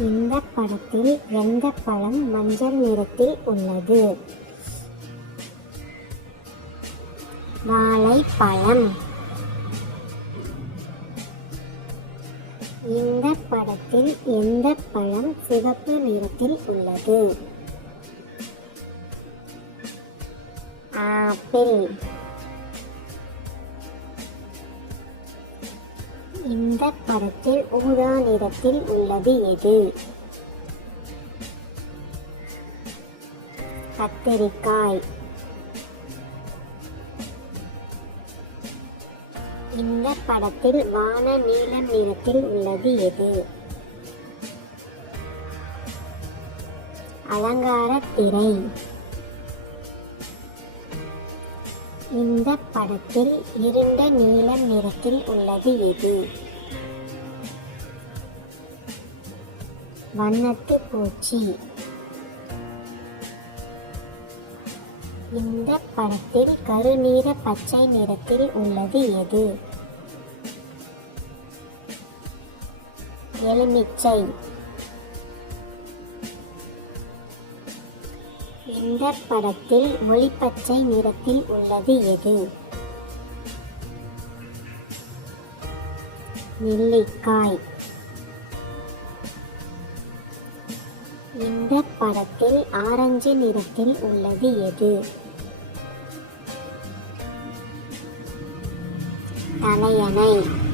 இந்த படத்தில் எந்த பழம் மஞ்சள் நிறத்தில் உள்ளது? வாழைப்பழம். இந்த படத்தில் எந்த பழம் சிவப்பு நிறத்தில் உள்ளது? ஆப்பிள். இந்த படத்தில் ஊதா நிறத்தில் உள்ளது எது? கத்தரிக்காய். இந்த படத்தில் வான நீலம் நிறத்தில் உள்ளது எது? அலங்கார திரை. இந்த படத்தில் இருண்ட நீலம் நிறத்தில் உள்ளது எது? வண்ணத்து பூச்சி. இந்த படத்தில் கருநீல பச்சை நிறத்தில் உள்ளது எது? எலுமிச்சை. இந்த படத்தில் ஒளிப்பச்சை நிறத்தில் உள்ளது எது? நெல்லிக்காய். இந்த படத்தில் ஆரஞ்சு நிறத்தில் உள்ளது எது? தலையணை.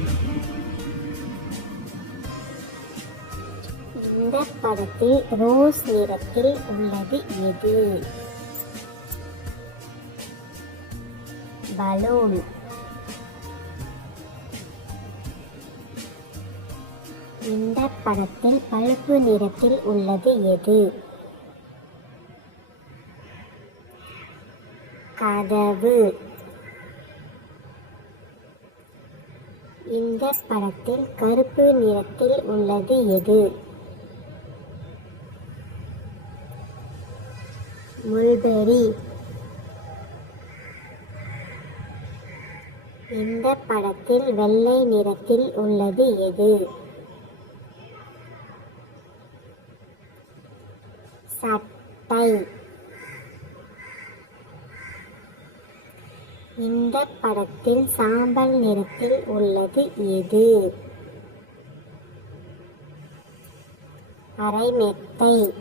இந்த படத்தில் ரோஸ் நிறத்தில் உள்ளது எது? பலூன். இந்த படத்தில் பழுப்பு நிறத்தில் உள்ளது எது? கதவு. இந்த படத்தில் கருப்பு நிறத்தில் உள்ளது எது? முல்பெரி. இந்த படத்தில் வெள்ளை நிறத்தில் உள்ளது எது? சட்டை. இந்த படத்தில் சாம்பல் நிறத்தில் உள்ளது எது? அரைமெத்தை.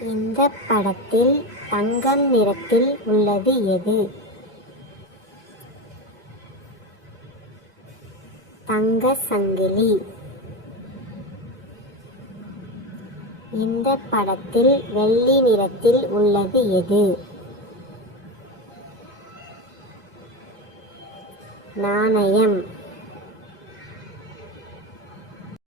இந்த படத்தில் தங்கம் நிறத்தில் உள்ளது எது? தங்க சங்கிலி. இந்த படத்தில் வெள்ளி நிறத்தில் உள்ளது எது? நாணயம்.